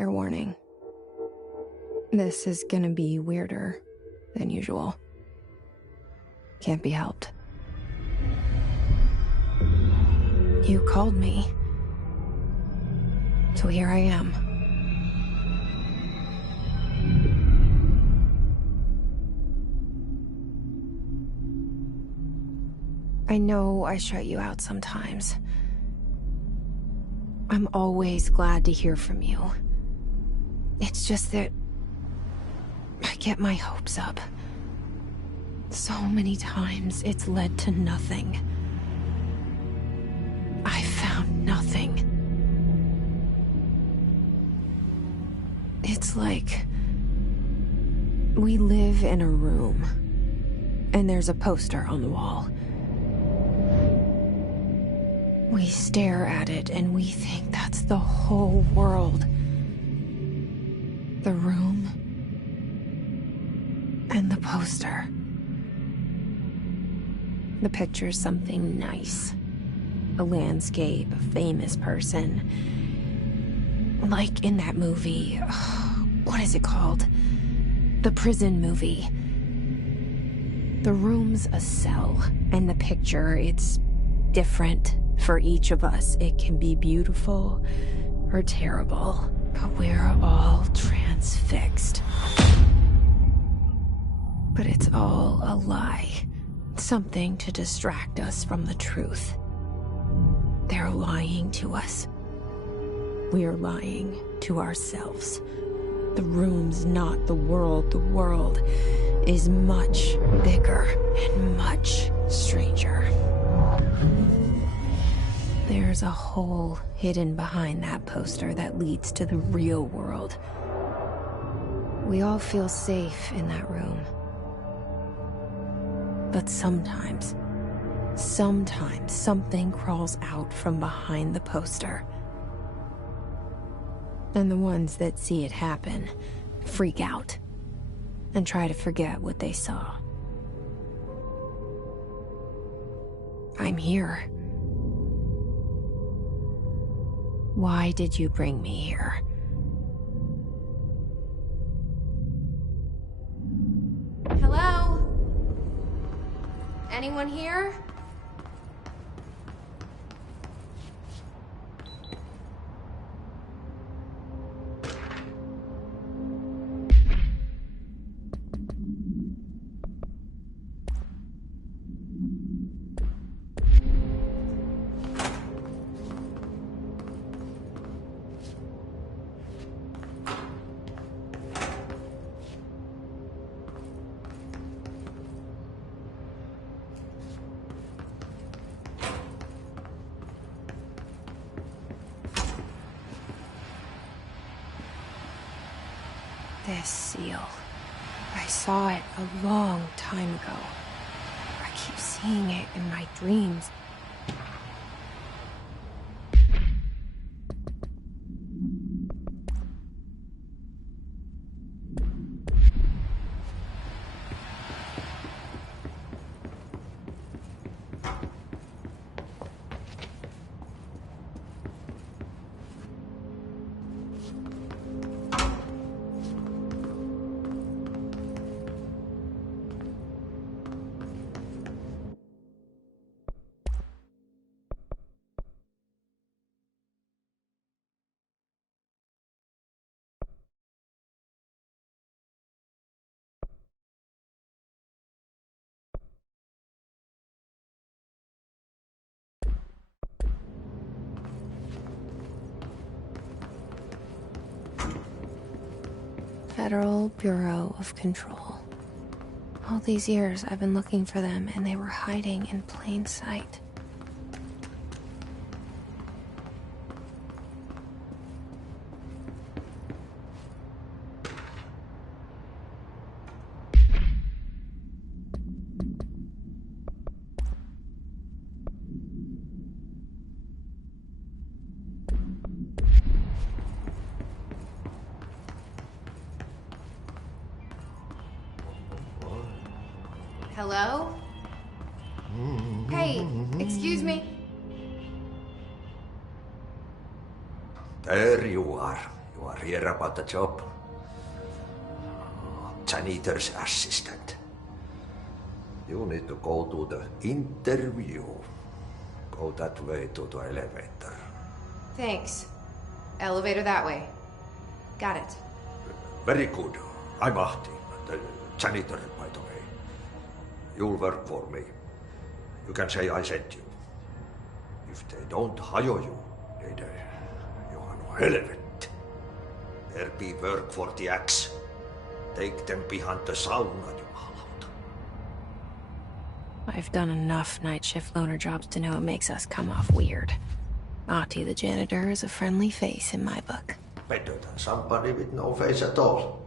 Fair warning. This is gonna be weirder than usual. Can't be helped. You called me. So here I am. I know I shut you out sometimes. I'm always glad to hear from you. It's just that I get my hopes up. So many times it's led to nothing. I found nothing. It's like we live in a room, and there's a poster on the wall. We stare at it and we think that's the whole world. The room and the poster. The picture's something nice. A landscape, a famous person. Like in that movie, what is it called? The prison movie. The room's a cell, and the picture, it's different for each of us. It can be beautiful or terrible, but we're all transfixed. But it's all a lie. Something to distract us from the truth. They're lying to us. We're lying to ourselves. The room's not the world. The world is much bigger and much stranger. There's a hole hidden behind that poster that leads to the real world. We all feel safe in that room. But sometimes something crawls out from behind the poster. And the ones that see it happen freak out and try to forget what they saw. I'm here. Why did you bring me here? Hello? Anyone here? This seal. I saw it a long time ago. I keep seeing it in my dreams. Federal Bureau of Control. All these years I've been looking for them, and they were hiding in plain sight. Hello? Hey, excuse me? There you are. You are Hear about the job? Janitor's assistant. You need to go to the interview. Go that way to the elevator. Thanks. Elevator that way. Got it. Very good. I'm Ahti, the janitor, by the way. You'll work for me. You can say I sent you. If they don't hire you, then you are no helvet. There be work for the axe. Take them behind the sauna, jumalauta. I've done enough night shift loner jobs to know it makes us come off weird. Ahti the janitor is a friendly face in my book. Better than somebody with no face at all.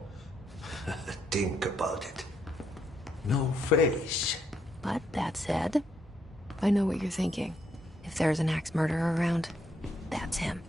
Think about it. No face. But that said, I know what you're thinking. If there's an axe murderer around, that's him.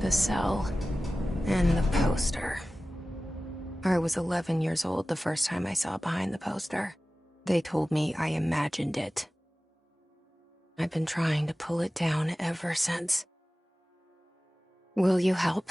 The cell and the poster. I was 11 years old the first time I saw behind the poster. They told me I imagined it. I've been trying to pull it down ever since. Will you help?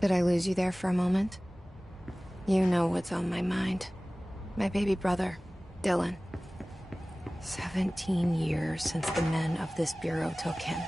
Did I lose you there for a moment? You know what's on my mind. My baby brother, Dylan. 17 years since the men of this bureau took him.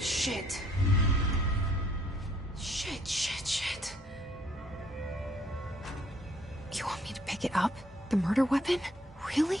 Shit. Shit. You want me to pick it up? The murder weapon? Really?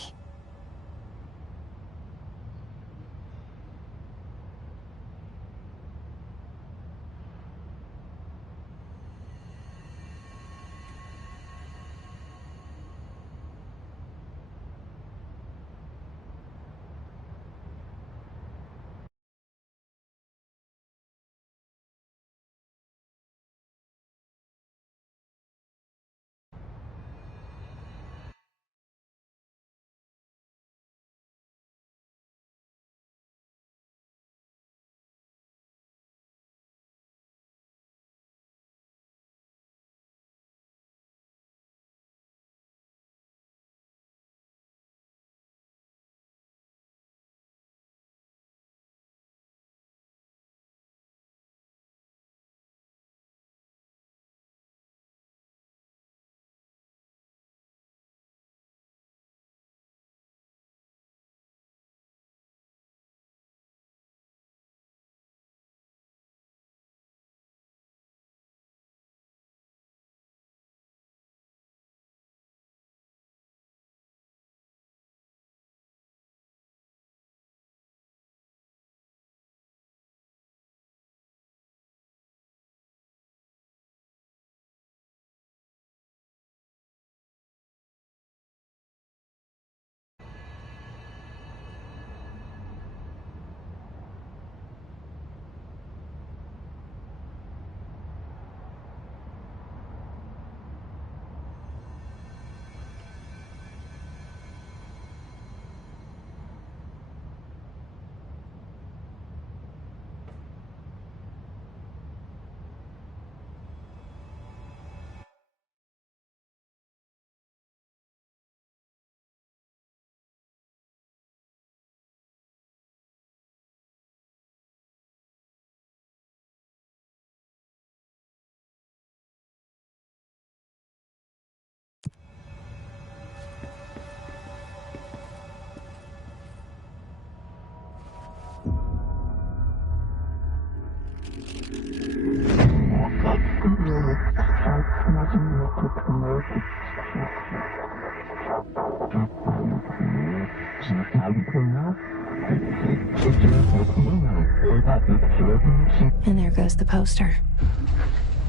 And there goes the poster.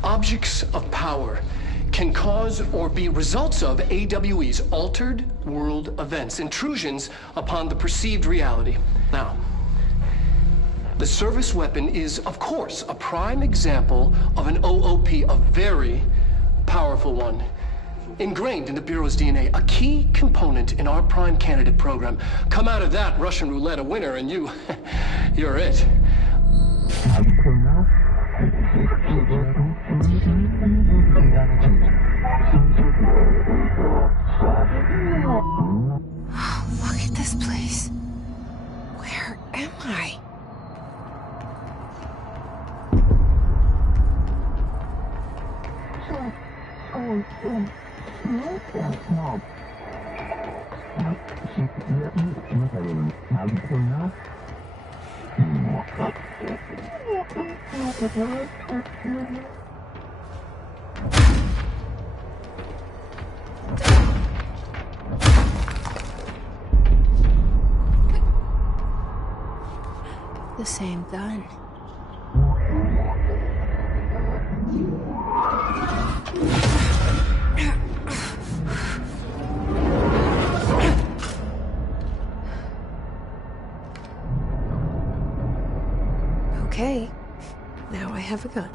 Objects of power can cause or be results of AWE's altered world events, intrusions upon the perceived reality. Now, the service weapon is, of course, a prime example of an OOP, a very powerful one. Ingrained in the Bureau's DNA, a key component in our prime candidate program. Come out of that Russian roulette a winner and you're it. Look at this place. Where am I? The same gun. Okay, now I have a gun.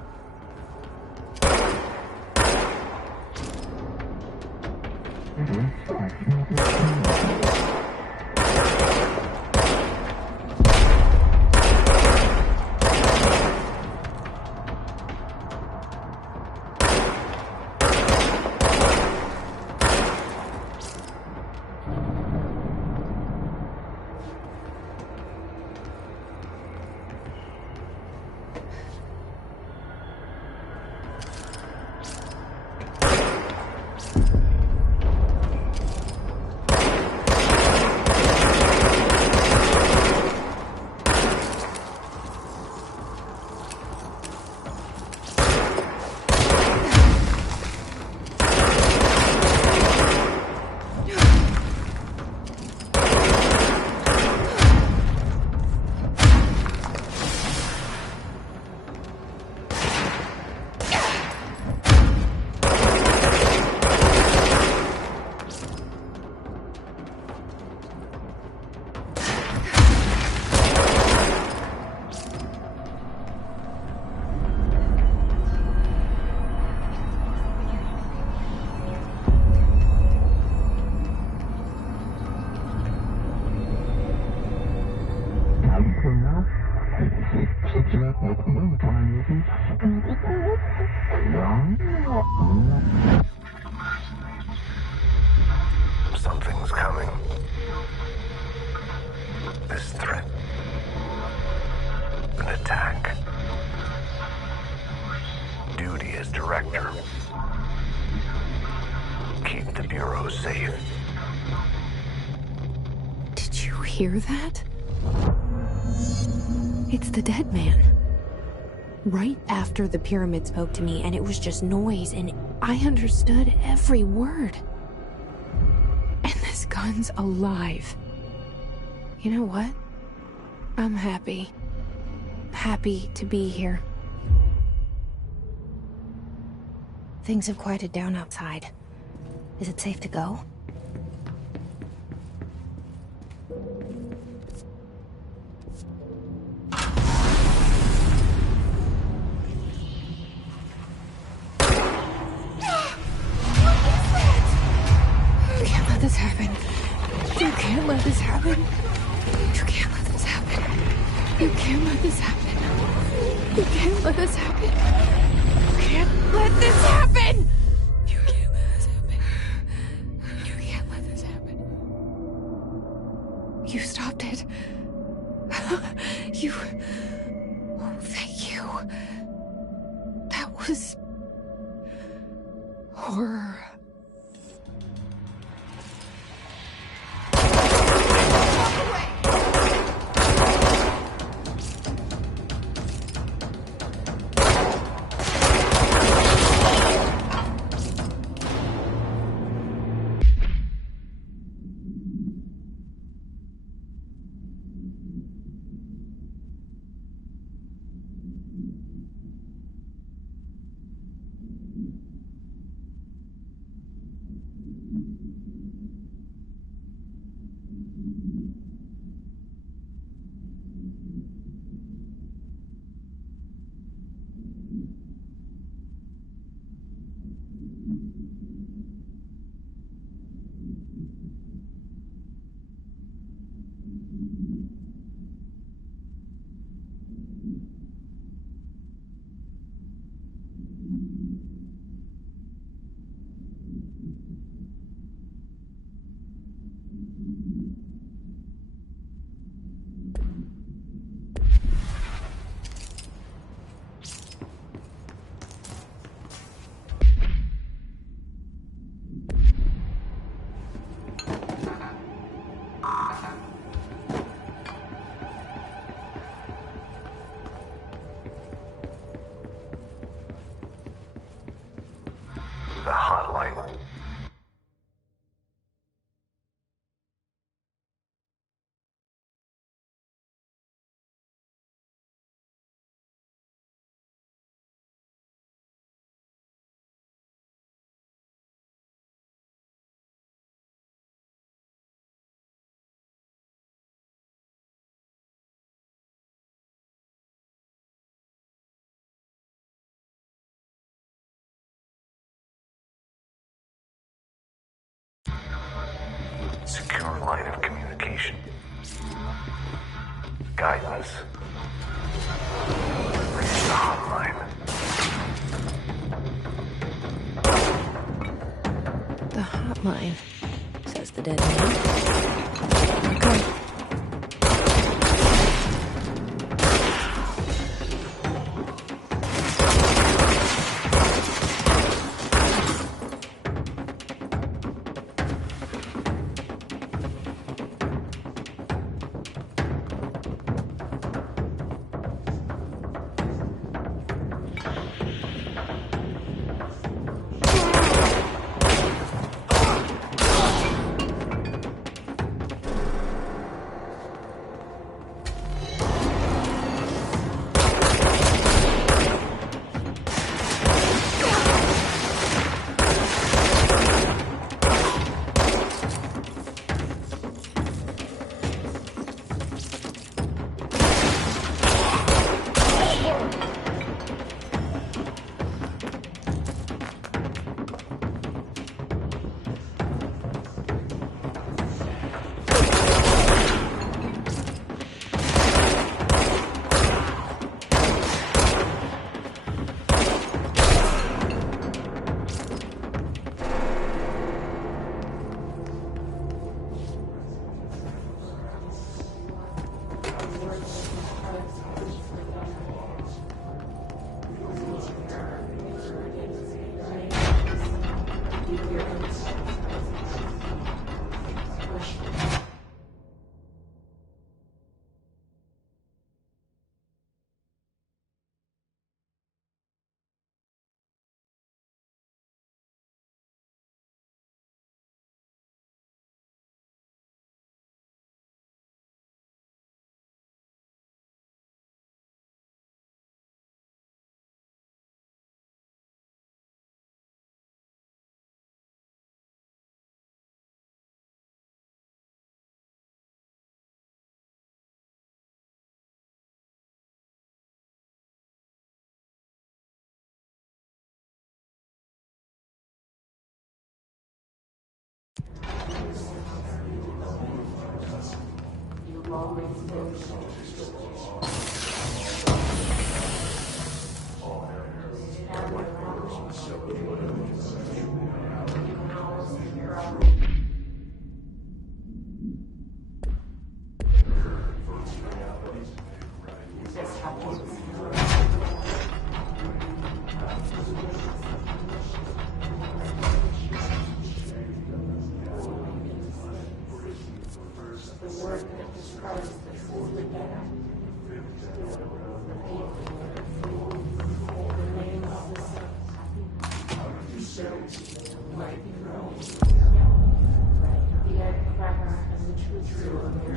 Something's coming. This threat. An attack. Duty as director. Keep the Bureau safe. Did you hear that? It's the dead man. Right after the pyramid spoke to me, and it was just noise, and I understood every word. And this gun's alive. You know what? I'm happy. Happy to be here. Things have quieted down outside. Is it safe to go? This happen. You can't let this happen. You can't let this happen. You can't let this happen. You can't let this happen. You can't let this happen. You can't let this happen. You can't let this happen. You stopped it. You. Oh, thank you. That was horror. The hotline. Secure line of communication. Guidance. Reach the hotline. The hotline, says the dead man. Okay.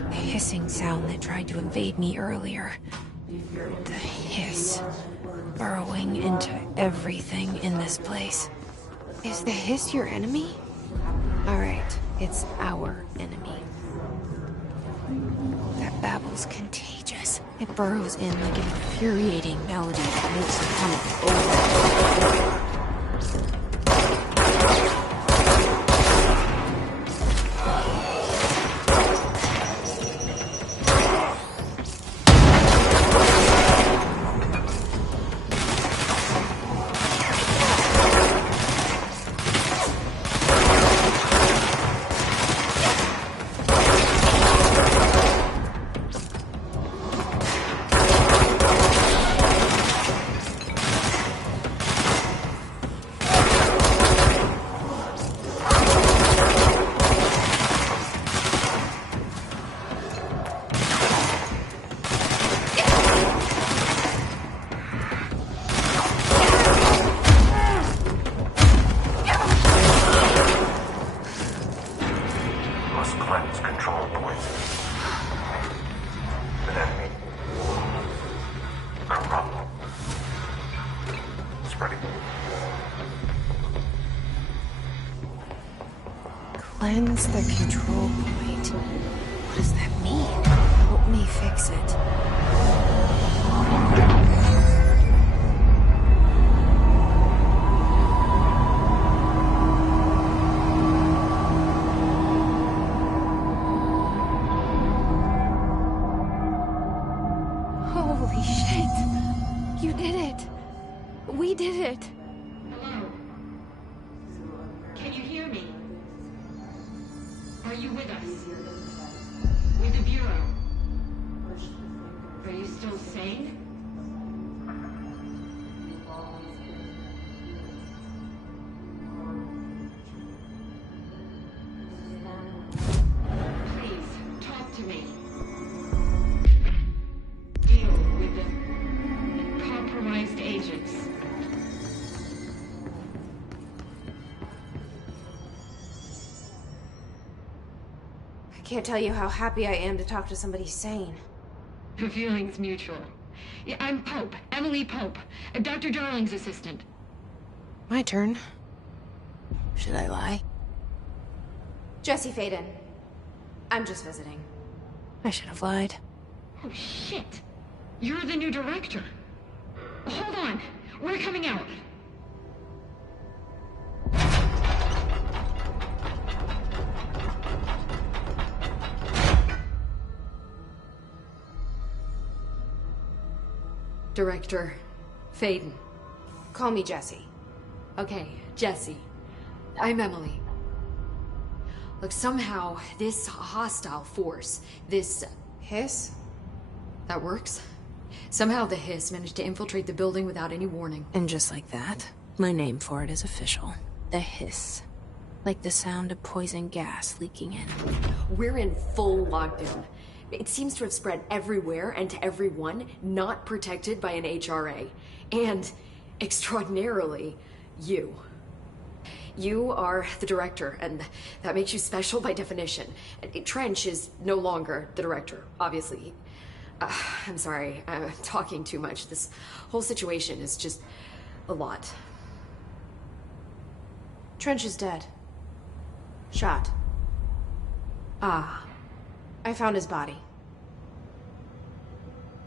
The hissing sound that tried to invade me earlier. The hiss, burrowing into everything in this place. Is the hiss your enemy? Alright, it's our enemy. That babble's contagious. It burrows in like an infuriating melody that makes you come over. control points. An enemy. Corrupt. Spreading. Cleanse the control point. What does that mean? Help me fix it. Holy shit! You did it! We did it! Hello? Can you hear me? Are you with us? With the Bureau? Are you still sane? Please, talk to me. Deal with the compromised agents. I can't tell you how happy I am to talk to somebody sane. The feeling's mutual. Yeah, I'm Pope, Emily Pope, Dr. Darling's assistant. My turn. Should I lie? Jesse Faden. I'm just visiting. I should have lied. Oh, shit. You're the new director. Hold on. We're coming out. Director Faden. Call me Jesse. Okay, Jesse. I'm Emily. Look, somehow this hostile force, this... Hiss? that works? Somehow the hiss managed to infiltrate the building without any warning. And just like that, my name for it is official. The hiss. Like the sound of poison gas leaking in. We're in full lockdown. It seems to have spread everywhere and to everyone not protected by an HRA. And, extraordinarily, you. You are the director, and that makes you special by definition. Trench is no longer the director, obviously. I'm sorry, I'm talking too much. This whole situation is just a lot. Trench is dead. Shot. Ah. I found his body.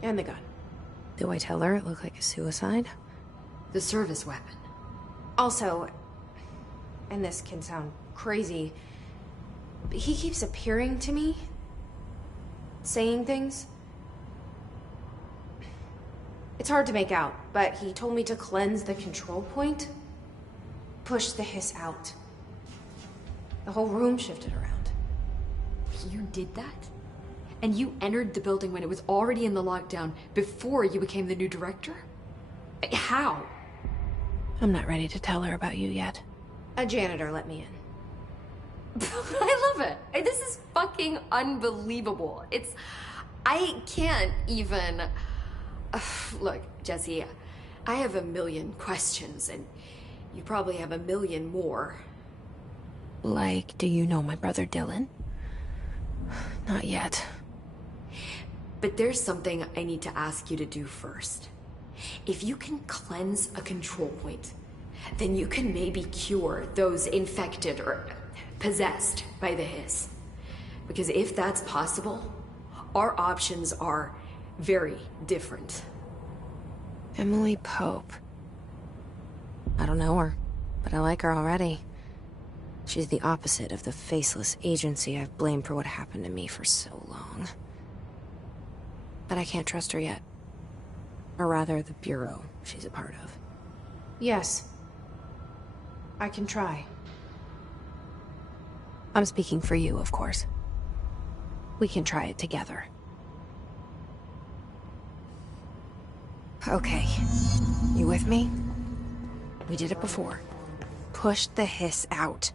And the gun. Do I tell her it looked like a suicide? The service weapon. Also, and this can sound crazy, but he keeps appearing to me, saying things. It's hard to make out, but he told me to cleanse the control point, push the hiss out. The whole room shifted around. You did that? And you entered the building when it was already in the lockdown before you became the new director? How? I'm not ready to tell her about you yet. A janitor let me in. I love it. This is fucking unbelievable. I can't even... Look, Jesse, I have a million questions, and you probably have a million more. Like, do you know my brother Dylan? Not yet. But there's something I need to ask you to do first. If you can cleanse a control point, then you can maybe cure those infected or possessed by the hiss. Because if that's possible, our options are very different. Emily Pope. I don't know her, but I like her already. She's the opposite of the faceless agency I've blamed for what happened to me for so long. But I can't trust her yet. Or rather, the Bureau she's a part of. Yes. I can try. I'm speaking for you, of course. We can try it together. Okay. You with me? We did it before. Push the hiss out.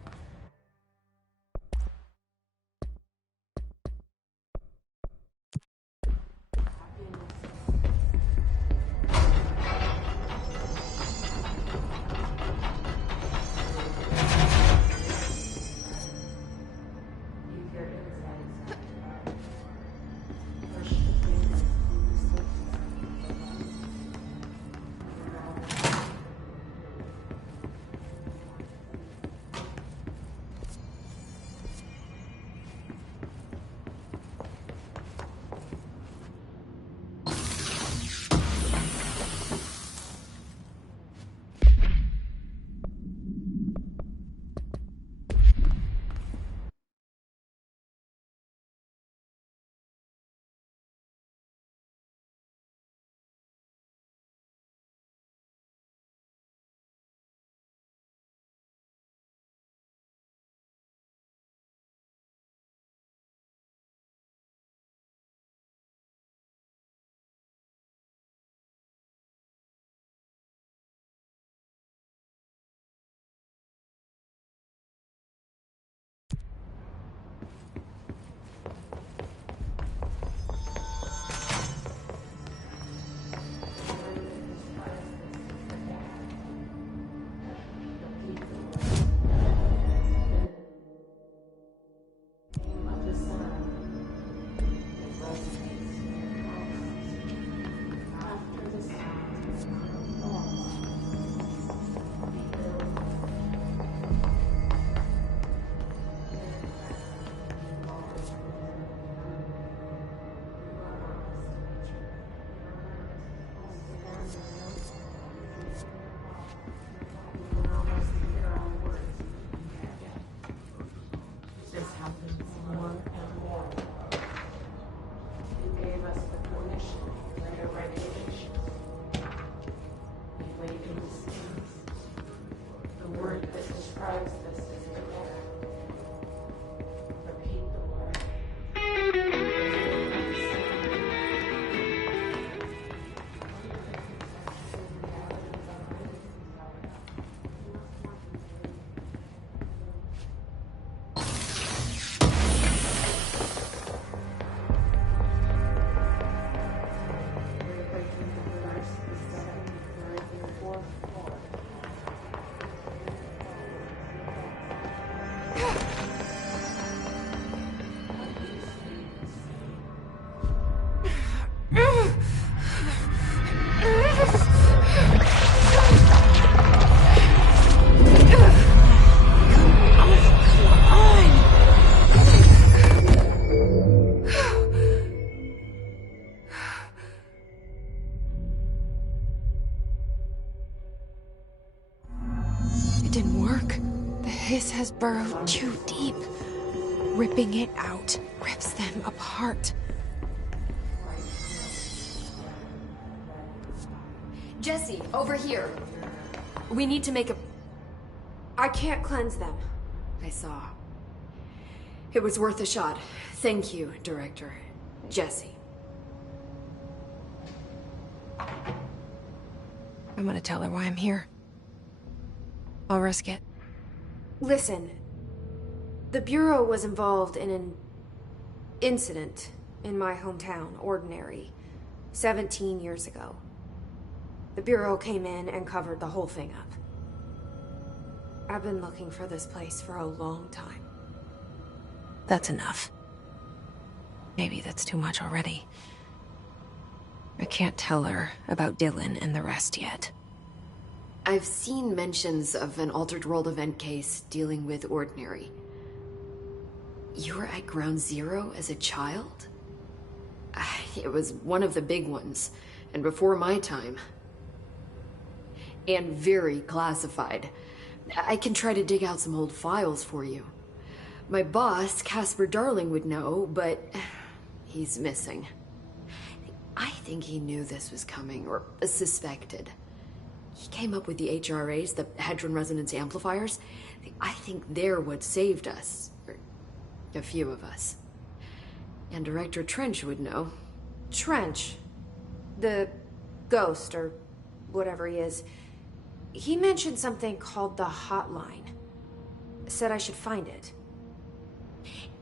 hiss has burrowed too deep. Ripping it out rips them apart. Jesse, over here. We need to make a... I can't cleanse them. I saw. It was worth a shot. Thank you, Director. Jesse. I'm gonna tell her why I'm here. I'll risk it. Listen, the Bureau was involved in an incident in my hometown, Ordinary, 17 years ago. The Bureau came in and covered the whole thing up. I've been looking for this place for a long time. That's enough. Maybe that's too much already. I can't tell her about Dylan and the rest yet. I've seen mentions of an Altered World event case dealing with Ordinary. You were at Ground Zero as a child? It was one of the big ones, and before my time. And very classified. I can try to dig out some old files for you. My boss, Casper Darling, would know, but he's missing. I think he knew this was coming, or suspected. He came up with the HRAs, the Hadron Resonance Amplifiers. I think they're what saved us. Or a few of us. And Director Trench would know. Trench, the ghost, or whatever he is, he mentioned something called the Hotline. Said I should find it.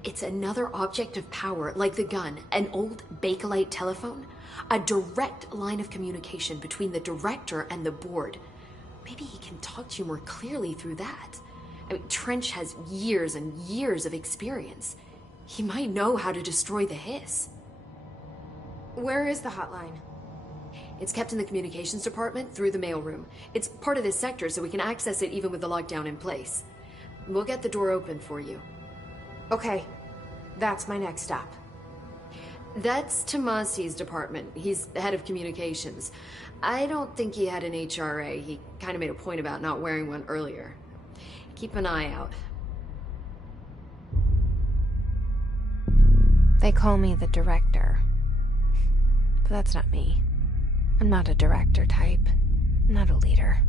It's another object of power, like the gun, an old Bakelite telephone. A direct line of communication between the director and the board. Maybe he can talk to you more clearly through that. I mean, Trench has years and years of experience. He might know how to destroy the hiss. Where is the hotline? It's kept in the communications department through the mailroom. It's part of this sector, so we can access it even with the lockdown in place. We'll get the door open for you. Okay, that's my next stop. That's Tomasi's department. He's the head of communications. I don't think he had an HRA. He kind of made a point about not wearing one earlier. Keep an eye out. They call me the director. But that's not me. I'm not a director type. I'm not a leader.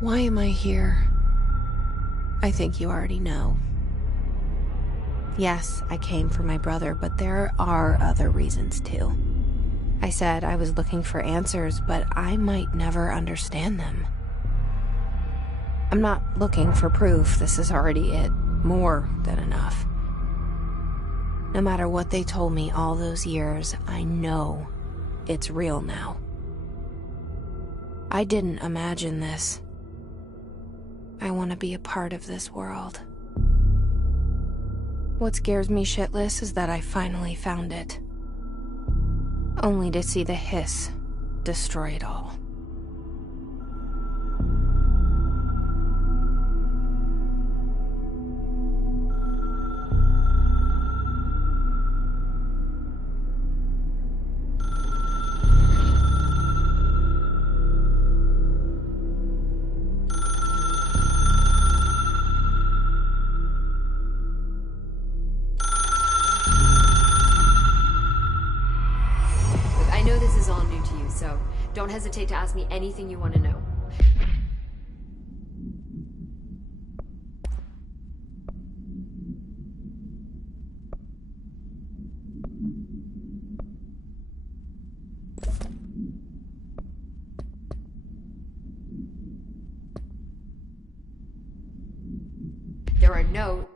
Why am I here? I think you already know. Yes, I came for my brother, but there are other reasons too. I said I was looking for answers, but I might never understand them. I'm not looking for proof. This is already it. More than enough. No matter what they told me all those years, I know it's real now. I didn't imagine this. I want to be a part of this world. What scares me shitless is that I finally found it. Only to see the hiss destroy it all. Don't hesitate to ask me anything you want to know. There are no